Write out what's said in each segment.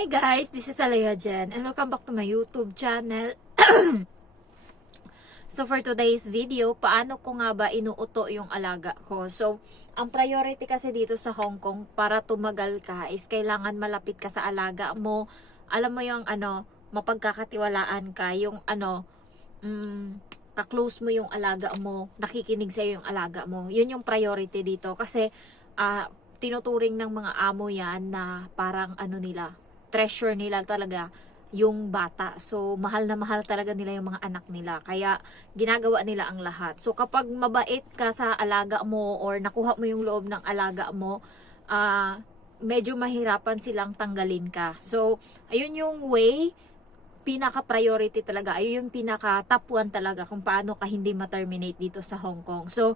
Hi guys, this is Alea Jen and welcome back to my YouTube channel. So for today's video, paano ko nga ba inuuto yung alaga ko? So, ang priority kasi dito sa Hong Kong para tumagal ka is kailangan malapit ka sa alaga mo. Alam mo yung mapagkakatiwalaan ka, yung ka-close mo yung alaga mo, nakikinig sa'yo yung alaga mo. Yun yung priority dito kasi tinuturing ng mga amo yan na parang treasure nila talaga yung bata. So, mahal na mahal talaga nila yung mga anak nila. Kaya, ginagawa nila ang lahat. So, kapag mabait ka sa alaga mo or nakuha mo yung loob ng alaga mo, medyo mahirapan silang tanggalin ka. So, ayun yung way, pinaka-priority talaga. Ayun yung pinaka-top 1 talaga kung paano ka hindi ma-terminate dito sa Hong Kong. So,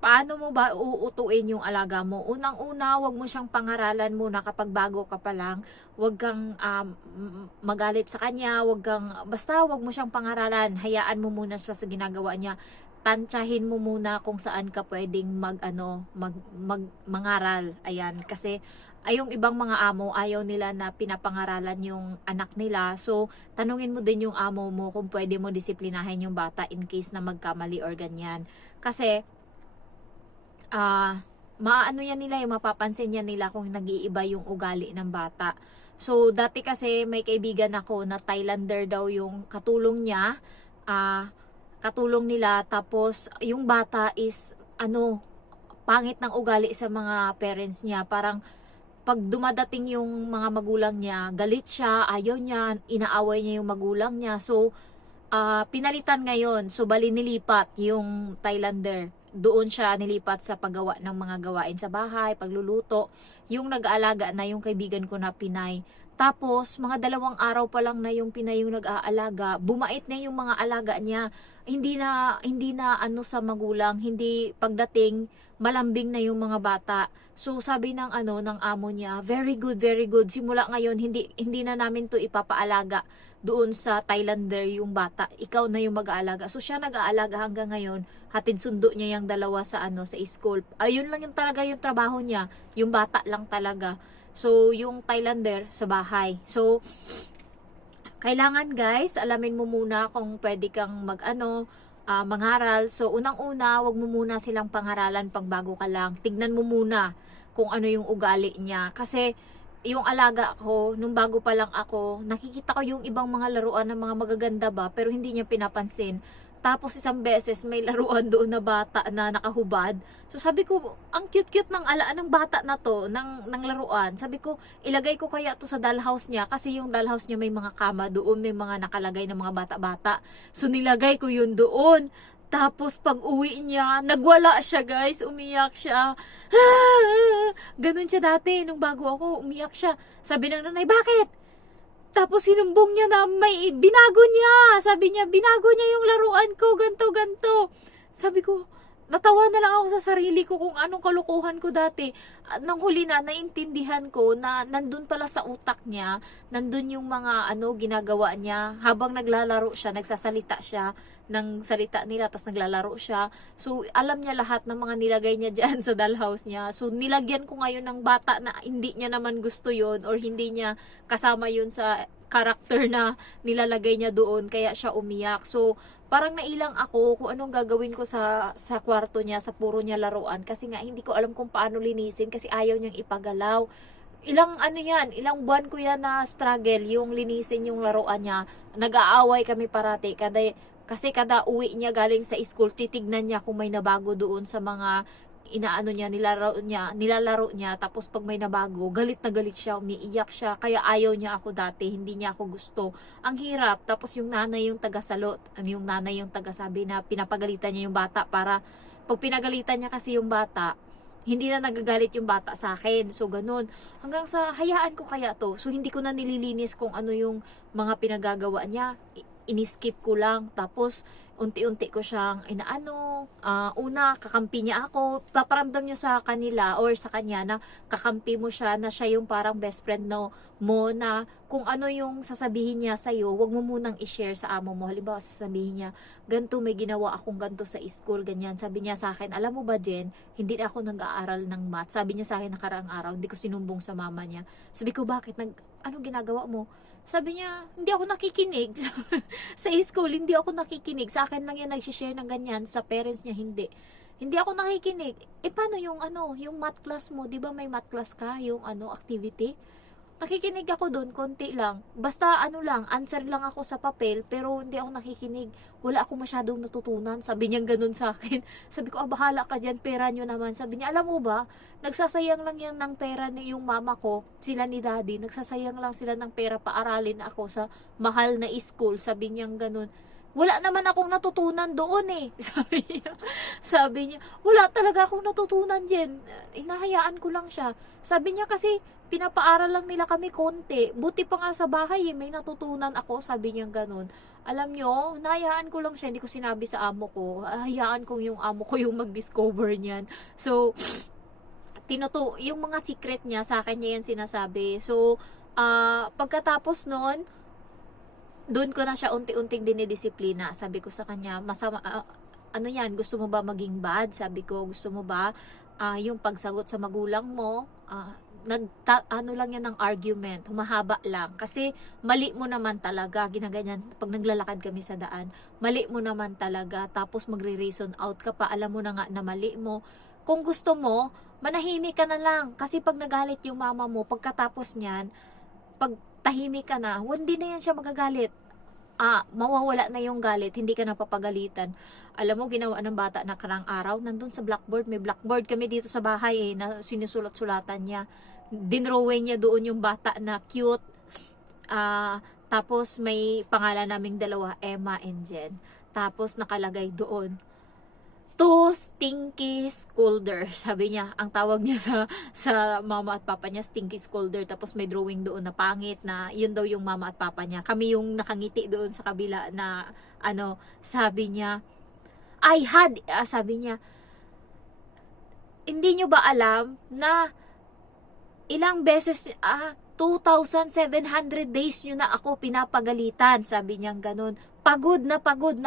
paano mo ba uutuin yung alaga mo? Unang-una, wag mo siyang pangaralan muna kapag bago ka pa lang. Wag kang magalit sa kanya, basta wag mo siyang pangaralan. Hayaan mo muna siya sa ginagawa niya. Tantsahin mo muna kung saan ka pwedeng mangaral. Ayan, kasi yung ibang mga amo, ayaw nila na pinapangaralan yung anak nila. So, tanungin mo din yung amo mo kung pwede mo disiplinahin yung bata in case na magkamali or ganyan. Kasi, mapapansin yan nila kung nag-iiba yung ugali ng bata. So, dati kasi may kaibigan ako na Thailander daw yung katulong niya, katulong nila, tapos yung bata is, pangit ng ugali sa mga parents niya. Parang, pag dumadating yung mga magulang niya, galit siya, ayaw niya, inaaway niya yung magulang niya. So, pinalitan ngayon. So, bali nilipat yung Thailander. Doon siya nilipat sa paggawa ng mga gawain sa bahay, pagluluto. Yung nag-aalaga na yung kaibigan ko na Pinay. Tapos, mga 2 araw pa lang na yung Pinay yung nag-aalaga, bumait na yung mga alaga niya. Hindi na sa magulang, hindi pagdating, malambing na yung mga bata. So, sabi ng amo niya, very good, very good. Simula ngayon, hindi na namin to ipapaalaga doon sa Thailander yung bata. Ikaw na yung mag-aalaga. So, siya nag-aalaga hanggang ngayon. Hatid sundo niya yung 2 sa school. Ayun lang yung talaga yung trabaho niya. Yung bata lang talaga. So, yung Thailander sa bahay. So, kailangan guys, alamin mo muna kung pwede kang mangaral. So, unang-una, wag mo muna silang pangaralan pag bago ka lang. Tignan mo muna kung ano yung ugali niya. Kasi, yung alaga ko, nung bago pa lang ako, nakikita ko yung ibang mga laruan ng mga magaganda ba, pero hindi niya pinapansin. Tapos isang beses may laruan doon na bata na nakahubad. So sabi ko, ang cute-cute ng bata na to, ng laruan. Sabi ko, ilagay ko kaya to sa dollhouse niya kasi yung dollhouse niya may mga kama doon, may mga nakalagay ng mga bata-bata. So nilagay ko yun doon. Tapos pag uwi niya, nagwala siya guys, umiyak siya. Ganun siya dati, nung bago ako, umiyak siya. Sabi ng nanay, bakit? Tapos sinumbong niya na may binago niya. Sabi niya, binago niya yung laruan ko, ganto. Sabi ko, natawa na lang ako sa sarili ko kung anong kalukuhan ko dati. At nang huli na, naintindihan ko na nandun pala sa utak niya, nandun yung mga ginagawa niya. Habang naglalaro siya, nagsasalita siya ng salita nila, tapos naglalaro siya. So, alam niya lahat ng mga nilagay niya dyan sa dollhouse niya. So, nilagyan ko ngayon ng bata na hindi niya naman gusto yon or hindi niya kasama yun sa karakter na nilalagay niya doon, kaya siya umiyak. So, parang nailang ako kung anong gagawin ko sa kwarto niya, sa puro niya laruan. Kasi nga, hindi ko alam kung paano linisin kasi ayaw niyang ipagalaw. Ilang buwan ko yan na struggle, yung linisin yung laruan niya. Nag-aaway kami parati. Kasi kada uwi niya galing sa school, titignan niya kung may nabago doon sa mga nilalaro niya, tapos pag may nabago, galit na galit siya, umiiyak siya, kaya ayaw niya ako dati, hindi niya ako gusto. Ang hirap, tapos yung nanay yung tagasalot, yung nanay yung tagasabi na pinapagalitan niya yung bata para, pag pinagalitan niya kasi yung bata, hindi na nagagalit yung bata sa akin. So, ganun. Hanggang sa, hayaan ko kaya to. So, hindi ko na nililinis kung ano yung mga pinagagawa niya. Iniskip ko lang. Tapos, unti-unti ko siyang una, kakampi niya ako. Paparamdam niyo sa kanila or sa kanya na kakampi mo siya, na siya yung parang best friend mo na kung ano yung sasabihin niya sa'yo, wag mo munang i-share sa amo mo. Halimbawa, sasabihin niya, ganito, may ginawa akong ganito sa school, ganyan. Sabi niya sa akin, alam mo ba Jen, hindi na ako nag-aaral ng math. Sabi niya sa akin nakaraang araw, hindi ko sinumbong sa mama niya. Sabi ko, bakit? anong ginagawa mo? Sabi niya, hindi ako nakikinig. Sa school, hindi ako nakikinig. Sa akin lang yan nagsishare ng ganyan. Sa parents niya, hindi. Hindi ako nakikinig. Paano yung yung math class mo? Di ba may math class ka? Yung activity? Nakikinig ako doon, konti lang. Basta lang, answer lang ako sa papel, pero hindi ako nakikinig. Wala ako masyadong natutunan. Sabi niya ganun sa akin. Sabi ko, bahala ka dyan, pera nyo naman. Sabi niya, alam mo ba, nagsasayang lang yan ng pera ni yung mama ko, sila ni daddy, nagsasayang lang sila ng pera paaralin ako sa mahal na school. Sabi niya ganun. Wala naman akong natutunan doon eh. Sabi niya, wala talaga akong natutunan dyan. Inahayaan ko lang siya. Sabi niya kasi, pinapaaral lang nila kami konti. Buti pa nga sa bahay may natutunan ako. Sabi niya ganun. Alam nyo, nahayaan ko lang siya. Hindi ko sinabi sa amo ko. Hayaan kong yung amo ko yung mag-discover niyan. So, yung mga secret niya, sa akin niya yan sinasabi. So, pagkatapos nun, doon ko na siya unti-unting dinidisiplina. Sabi ko sa kanya, masama, ano yan, gusto mo ba maging bad? Sabi ko, gusto mo ba yung pagsagot sa magulang mo, lang yan ng argument, humahaba lang. Kasi mali mo naman talaga, ginaganyan, pag naglalakad kami sa daan, mali mo naman talaga, tapos magre-reason out ka pa, alam mo na nga na mali mo. Kung gusto mo, manahimik ka na lang. Kasi pag nagalit yung mama mo, pagkatapos niyan, pag tahimik ka na, hindi na yan siya magagalit. Mawawala na yung galit, hindi ka na papagalitan. Alam mo, ginawa ng bata na karang araw, nandun sa blackboard, may blackboard kami dito sa bahay na sinusulat-sulatan niya. Dinrawing niya doon yung bata na cute. Tapos may pangalan naming dalawa, Emma and Jen. Tapos nakalagay doon, to stinky scolder. Sabi niya, ang tawag niya sa mama at papa niya, stinky scolder. Tapos may drawing doon na pangit na yun daw yung mama at papa niya. Kami yung nakangiti doon sa kabila na sabi niya, sabi niya, hindi nyo ba alam na ilang beses, 2,700 days nyo na ako pinapagalitan. Sabi niya ganun. Pagod na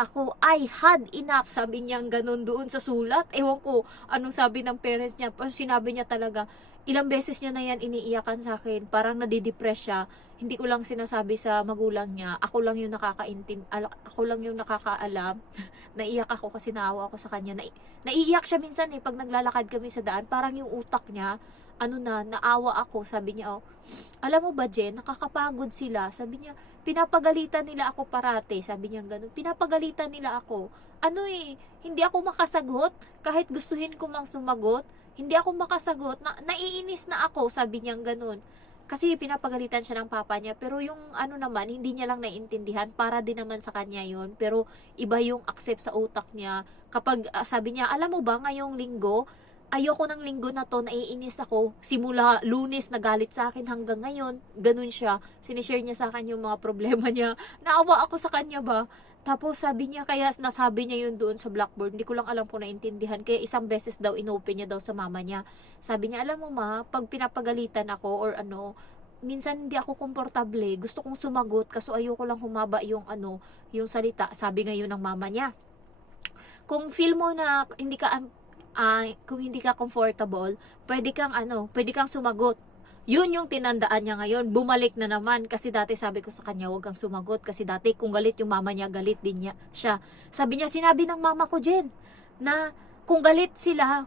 ako. I had enough. Sabi niya ganun doon sa sulat. Ewan ko anong sabi ng parents niya. Sinabi niya talaga, ilang beses niya na yan iniiyakan sa akin. Parang nadidepress siya. Hindi ko lang sinasabi sa magulang niya. Ako lang yung ako lang yung nakakaalam. Naiyak ako kasi naawa ako sa kanya. Naiiyak siya minsan pag naglalakad kami sa daan. Parang yung utak niya, naawa ako. Sabi niya, alam mo ba Jen, nakakapagod sila. Sabi niya, pinapagalitan nila ako parate. Sabi niya ganun, pinapagalitan nila ako. Hindi ako makasagot. Kahit gustuhin ko mang sumagot, hindi ako makasagot. Naiinis na ako. Sabi niya ganun. Kasi pinapagalitan siya ng papa niya. Pero yung naman, hindi niya lang naiintindihan. Para din naman sa kanya yon. Pero iba yung accept sa utak niya. Kapag sabi niya, alam mo ba ngayong linggo, ayoko ng linggo na to, naiinis ako. Simula Lunes, nagalit sa akin hanggang ngayon. Ganun siya. Sinishare niya sa akin yung mga problema niya. Naawa ako sa kanya ba? Tapos sabi niya, kaya nasabi niya yun doon sa blackboard. Hindi ko lang alam kung naintindihan. Kaya isang beses daw inopen niya daw sa mama niya. Sabi niya, alam mo ma, pag pinapagalitan ako or minsan hindi ako komportable. Gusto kong sumagot kaso ayoko lang humaba yung yung salita. Sabi ngayon ng mama niya. Kung feel mo na kung hindi ka comfortable, pwede kang sumagot. Yun yung tinandaan niya ngayon. Bumalik na naman kasi dati sabi ko sa kanya, huwag kang sumagot kasi dati kung galit yung mama niya, galit din siya. Sabi niya, sinabi ng mama ko Jen, na kung galit sila,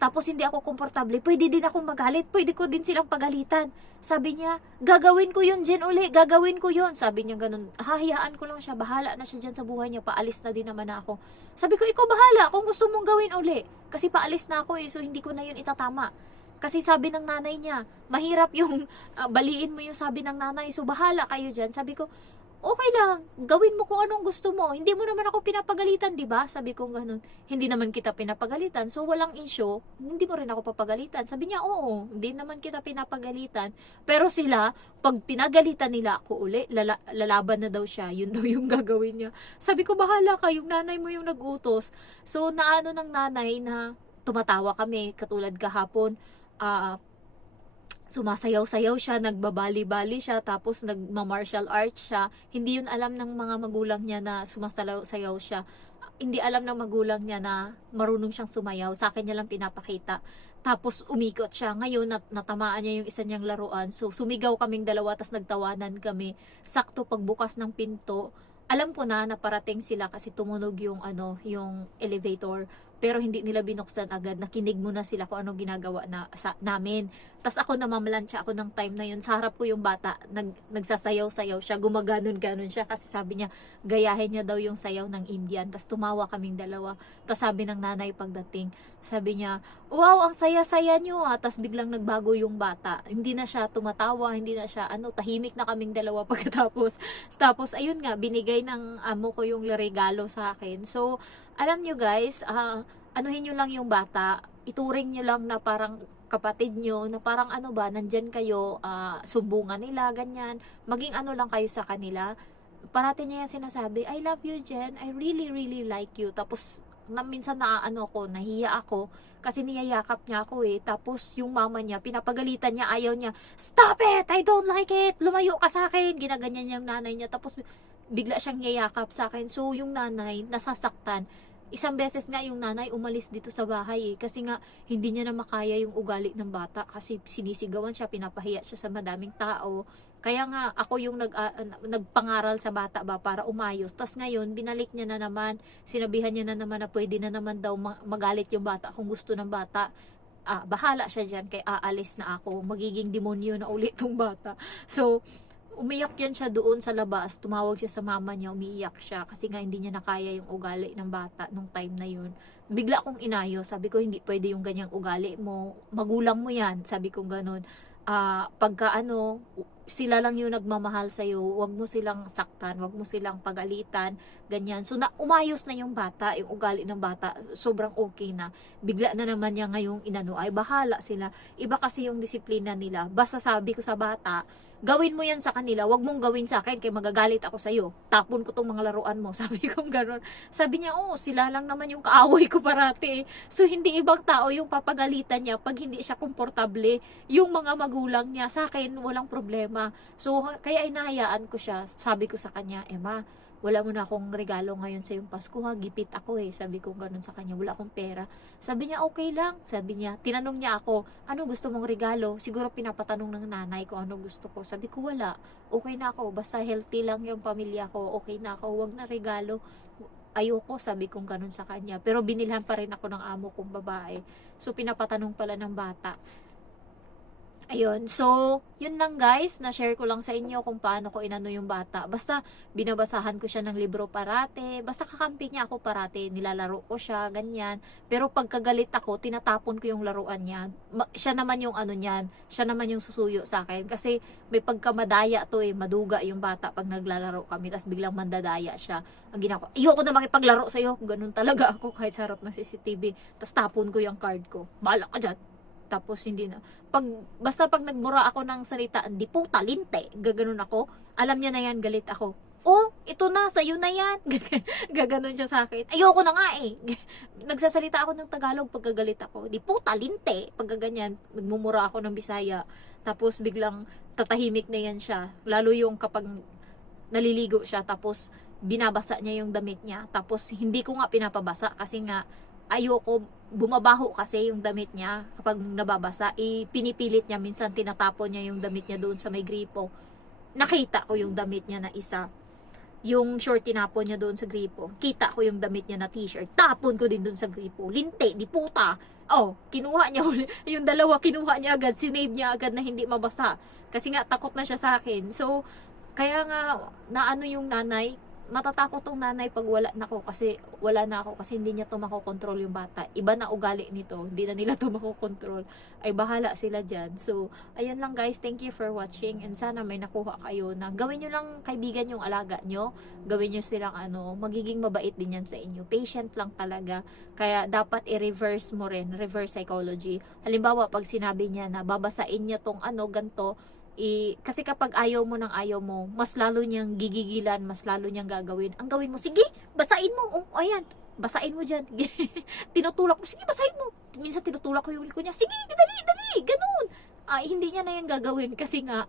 tapos hindi ako komportable, pwede din akong magalit, pwede ko din silang pagalitan. Sabi niya, gagawin ko yun Jen uli, gagawin ko yun. Sabi niya ganun, hahayaan ko lang siya, bahala na siya dyan sa buhay niya, paalis na din naman ako. Sabi ko, ikaw bahala kung gusto mong gawin uli. Kasi paalis na ako so hindi ko na yun itatama. Kasi sabi ng nanay niya, mahirap yung baliin mo yung sabi ng nanay, so bahala kayo dyan. Sabi ko, okay lang, gawin mo kung anong gusto mo. Hindi mo naman ako pinapagalitan, di ba? Sabi ko ganun. Hindi naman kita pinapagalitan, so walang issue. Hindi mo rin ako papagalitan. Sabi niya, oo, hindi naman kita pinapagalitan. Pero sila, pag pinagalitan nila ako uli, lalaban na daw siya. Yun daw yung gagawin niya. Sabi ko, bahala ka, yung nanay mo yung nag-utos. So, ng nanay na tumatawa kami, katulad kahapon, sumasayaw-sayaw siya, nagbabali-bali siya, tapos nagma-martial arts siya. Hindi yun alam ng mga magulang niya na sumasayaw-sayaw siya. Hindi alam ng magulang niya na marunong siyang sumayaw. Sa akin niya lang pinapakita. Tapos umikot siya. Ngayon natamaan niya yung isa niyang laruan. So sumigaw kaming dalawa, tas nagtawanan kami. Sakto pagbukas ng pinto, alam ko na naparating sila kasi tumunog yung yung elevator. Pero hindi nila binuksan agad. Nakinig muna sila kung ano ginagawa namin. Tas ako namamalansya ako ng time na yun. Sa harap ko yung bata, nagsasayaw-sayaw siya, gumaganon-ganon siya kasi sabi niya, gayahin niya daw yung sayaw ng Indian. Tas tumawa kaming dalawa. Tas sabi ng nanay pagdating, sabi niya, wow, ang saya-saya niyo ah. Tas biglang nagbago yung bata. Hindi na siya tumatawa, hindi na siya, tahimik na kaming dalawa pagkatapos. Tapos ayun nga, binigay ng amo ko yung regalo sa akin. So, alam nyo guys, anuhin nyo lang yung bata, ituring nyo lang na parang kapatid nyo, na parang nandyan kayo, sumbungan nila, ganyan, maging lang kayo sa kanila. Parati niya yung sinasabi, I love you Jen, I really really like you. Tapos minsan nahiya ako, kasi niyayakap niya ako tapos yung mama niya, pinapagalitan niya, ayaw niya, stop it, I don't like it, lumayo ka sa akin, ginaganyan niya yung nanay niya, tapos bigla siyang yayakap sa akin. So yung nanay nasasaktan. Isang beses nga yung nanay umalis dito sa bahay kasi nga hindi niya na makaya yung ugali ng bata kasi sinisigawan siya, pinapahiya siya sa madaming tao. Kaya nga ako yung nagpangaral sa bata ba para umayos. Tas ngayon binalik niya na naman, sinabihan niya na naman na pwede na naman daw magalit yung bata kung gusto ng bata. Bahala siya dyan, kay aalis na ako, magiging demonyo na ulit tong bata. So umiyak yan siya doon sa labas, tumawag siya sa mama niya, umiiyak siya kasi nga hindi niya nakaya yung ugali ng bata nung time na yun. Bigla kong inayo, sabi ko hindi pwede yung ganyang ugali mo, magulang mo yan, sabi ko ganun. Pagka sila lang yung nagmamahal sa'yo, wag mo silang saktan, wag mo silang pagalitan, ganyan. So umayos na yung bata, yung ugali ng bata, sobrang okay na. Bigla na naman niya ngayong ay bahala sila. Iba kasi yung disiplina nila. Basta sabi ko sa bata, gawin mo yan sa kanila, wag mong gawin sa akin kaya magagalit ako sa'yo. Tapon ko tong mga laruan mo. Sabi ko gano'n. Sabi niya, sila lang naman yung kaaway ko parati. So, hindi ibang tao yung papagalitan niya pag hindi siya komportable. Yung mga magulang niya, sa akin, walang problema. So, kaya inahayaan ko siya. Sabi ko sa kanya, Emma, wala mo na akong regalo ngayon sa yung Pasko ha, gipit ako sabi ko ganun sa kanya, wala akong pera. Sabi niya, okay lang, sabi niya, tinanong niya ako, ano gusto mong regalo? Siguro pinapatanong ng nanay ko ano gusto ko. Sabi ko, wala, okay na ako, basta healthy lang yung pamilya ko, okay na ako, wag na regalo. Ayoko, sabi kong ganun sa kanya. Pero binilhan pa rin ako ng amo kong babae. So pinapatanong pala ng bata. Ayun, so, yun lang guys, na-share ko lang sa inyo kung paano ko inano yung bata. Basta, binabasahan ko siya ng libro parate, basta kakampi niya ako parate, nilalaro ko siya, ganyan. Pero pagkagalit ako, tinatapon ko yung laruan niya. Siya naman yung niyan, siya naman yung susuyo sa akin. Kasi may pagkamadaya to maduga yung bata pag naglalaro kami, tas biglang mandadaya siya. Ang ginagawa, ayoko na makipaglaro sa'yo, ganun talaga ako kahit sa harap ng CCTV. Tas tapon ko yung card ko, bahala ka dyan. Tapos hindi na. Basta pag nagmura ako ng salita, di puta, linte, gaganon ako. Alam niya na yan, galit ako. Ito na, sa'yo na yan. Gaganon siya sa akin. Ayoko na nga Nagsasalita ako ng Tagalog pag gagalit ako. Di puta, linte. Pag ganyan, nagmumura ako ng Bisaya. Tapos biglang tatahimik na yan siya. Lalo yung kapag naliligo siya, tapos binabasa niya yung damit niya. Tapos hindi ko nga pinapabasa kasi nga ayoko, bumabaho kasi yung damit niya kapag nababasa, pinipilit niya, minsan tinatapon niya yung damit niya doon sa may gripo. Nakita ko yung damit niya na isa, yung short tinapon niya doon sa gripo, kita ko yung damit niya na t-shirt, tapon ko din doon sa gripo, linte, di puta. Kinuha niya yung dalawa, kinuha niya agad, sinave niya agad na hindi mabasa kasi nga takot na siya sa akin. So kaya nga naano yung nanay, matatakot tong nanay pag wala na ako kasi hindi niya to makokontrol yung bata. Iba na ugali nito, hindi na nila to makokontrol. Ay bahala sila dyan. So, ayun lang guys, thank you for watching and sana may nakuha kayo na gawin nyo lang kaibigan yung alaga nyo. Gawin nyo silang magiging mabait din yan sa inyo. Patient lang talaga. Kaya dapat i-reverse mo rin, reverse psychology. Halimbawa, pag sinabi niya na babasain niya tong ganto, kasi kapag ayaw mo, mas lalo niyang gigigilan, mas lalo niyang gagawin. Ang gawin mo, sige, basain mo. Ayan, basain mo dyan. Tinutulak mo, sige, basain mo. Minsan tinutulak ko yung liko niya, sige, dali, ganun. Hindi niya na yung gagawin kasi nga,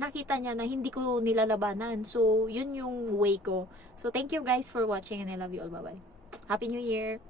nakita niya na hindi ko nilalabanan. So, yun yung way ko. So, thank you guys for watching and I love you all. Bye-bye. Happy New Year!